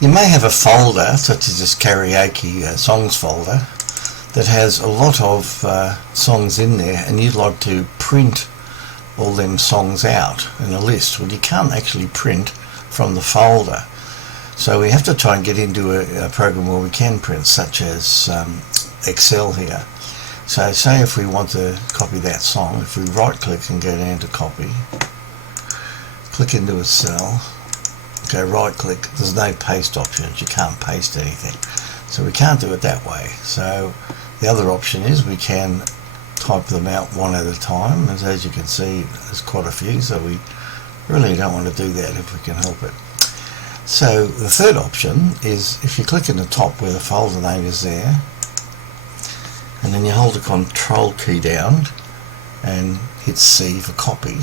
You may have a folder, such as this karaoke songs folder, that has a lot of songs in there, and you'd like to print all them songs out in a list. Well, you can't actually print from the folder, so we have to try and get into a program where we can print, such as Excel here. So say if we want to copy that song, if we right click and go down to copy, click into a cell, go right click, there's no paste options, you can't paste anything, so we can't do it that way. So the other option is we can type them out one at a time, and as you can see there's quite a few, so we really don't want to do that if we can help it. So the third option is if you click in the top where the folder name is there, and then you hold the control key down and hit C for copy,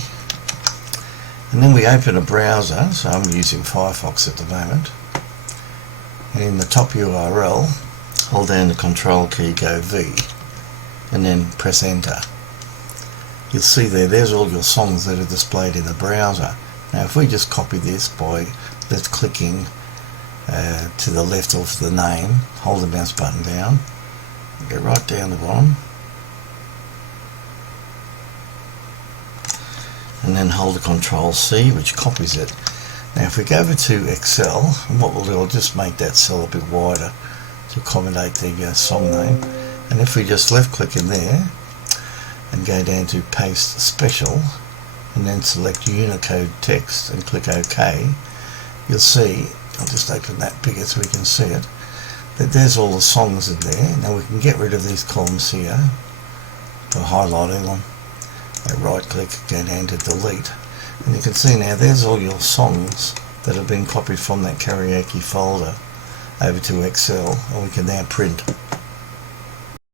and then we open a browser. So I'm using Firefox at the moment, and in the top URL hold down the control key, go V, and then press enter. You'll see there's all your songs that are displayed in the browser. Now if we just copy this by left clicking to the left of the name, hold the mouse button down, go right down the bottom, and then hold the control C, which copies it. Now if we go over to Excel, and what we'll do, I'll just make that cell a bit wider to accommodate the song name, and if we just left click in there and go down to paste special and then select Unicode text and click OK, you'll see, I'll just open that bigger so we can see it, that there's all the songs in there. Now we can get rid of these columns here by highlighting them. Right click, go down to delete, and you can see now there's all your songs that have been copied from that karaoke folder over to Excel, and we can now print